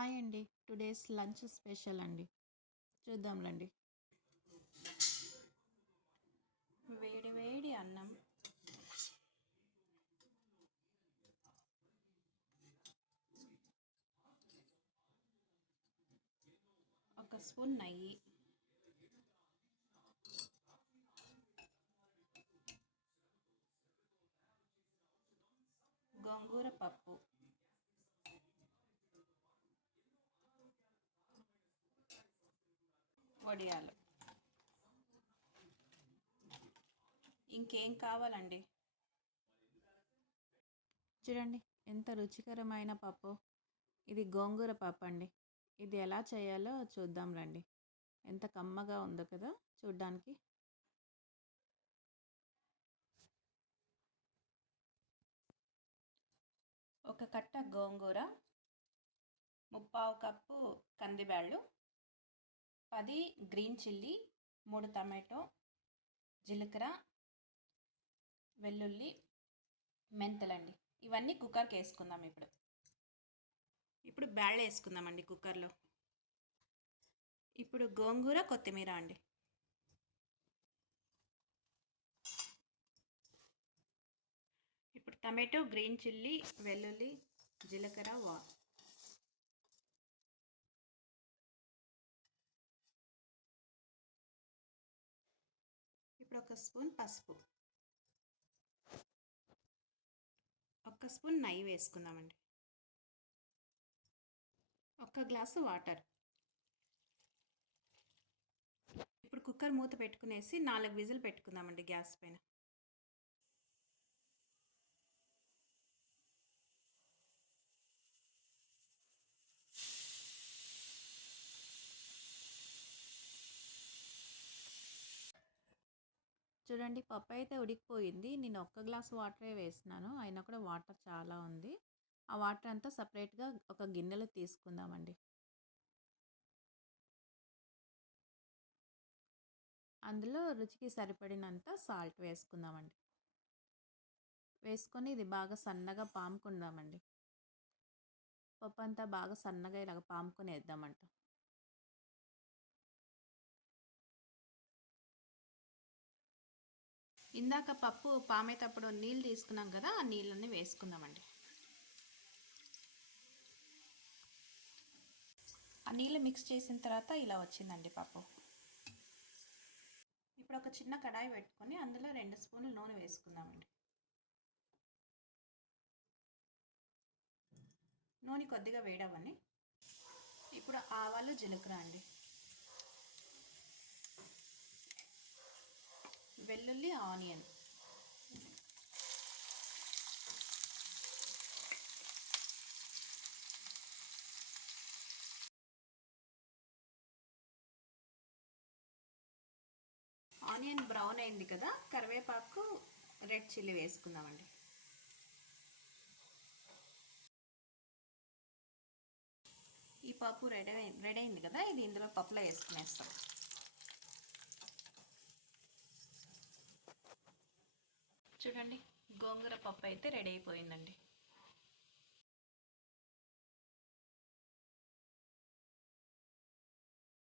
Hi అండి. Today's lunch special అండి. చూద్దాంలండి వేడి వేడి అన్నం. ఒక స్పూన్ నెయ్యి. గోంగూర పప్పు. వడియాలు ఇంకేం కావాలండి? చూడండి ఎంత రుచికరమైన పప్పు. ఇది గోంగూర పప్పు అండి. ఇది ఎలా చేయాలో చూద్దాం రండి. ఎంత కమ్మగా ఉందో కదా చూడ్డానికి. ఒక కట్ట గోంగూర ముప్పావు కప్పు కందిబ్యాళ్ళు పది గ్రీన్ చిల్లీ మూడు టమాటో జీలకర్ర వెల్లుల్లి మెంతలండి. ఇవన్నీ కుక్కర్కి వేసుకుందాం ఇప్పుడు. ఇప్పుడు బ్యాళ్ళు వేసుకుందామండి కుక్కర్లో. ఇప్పుడు గోంగూర కొత్తిమీర అండి. ఇప్పుడు టమాటో గ్రీన్ చిల్లీ వెల్లుల్లి జీలకర్ర వా ఒక స్పూన్ పసుపు. ఒక స్పూన్ నెయ్యి వేసుకుందామండి. ఒక గ్లాసు వాటర్. ఇప్పుడు కుక్కర్ మూత పెట్టుకునేసి నాలుగు విజిల్ పెట్టుకుందామండి గ్యాస్ పైన. చూడండి పప్పు అయితే ఉడికిపోయింది. నేను ఒక్క గ్లాస్ వాటరే వేసినాను అయినా కూడా వాటర్ చాలా ఉంది. ఆ వాటర్ అంతా సపరేట్గా ఒక గిన్నెలో తీసుకుందామండి. అందులో రుచికి సరిపడినంత సాల్ట్ వేసుకుందామండి. వేసుకొని ఇది బాగా సన్నగా పాముకుందామండి. పప్పు అంతా బాగా సన్నగా ఇలాగ పాముకొని వేద్దామంట. ఇందాక పప్పు పామేటప్పుడు నీళ్ళు తీసుకున్నాం కదా ఆ నీళ్ళని వేసుకుందామండి. ఆ నీళ్ళు మిక్స్ చేసిన తర్వాత ఇలా వచ్చిందండి పప్పు. ఇప్పుడు ఒక చిన్న కడాయి పెట్టుకొని అందులో రెండు స్పూన్లు నూనె వేసుకుందామండి. నూనె కొద్దిగా వేడవని ఇప్పుడు ఆవాలు జీలకర్ర అండి. వెల్లుల్లి ఆనియన్. ఆనియన్ బ్రౌన్ అయింది కదా కరివేపాకు రెడ్ చిల్లీ వేసుకుందామండి. ఈ పప్పు రెడీ రెడీ అయింది కదా ఇది ఇందులో పప్పులో వేసుకునేస్తాం. చూడండి. గోంగూర పప్పు అయితే రెడీ అయిపోయిందండి.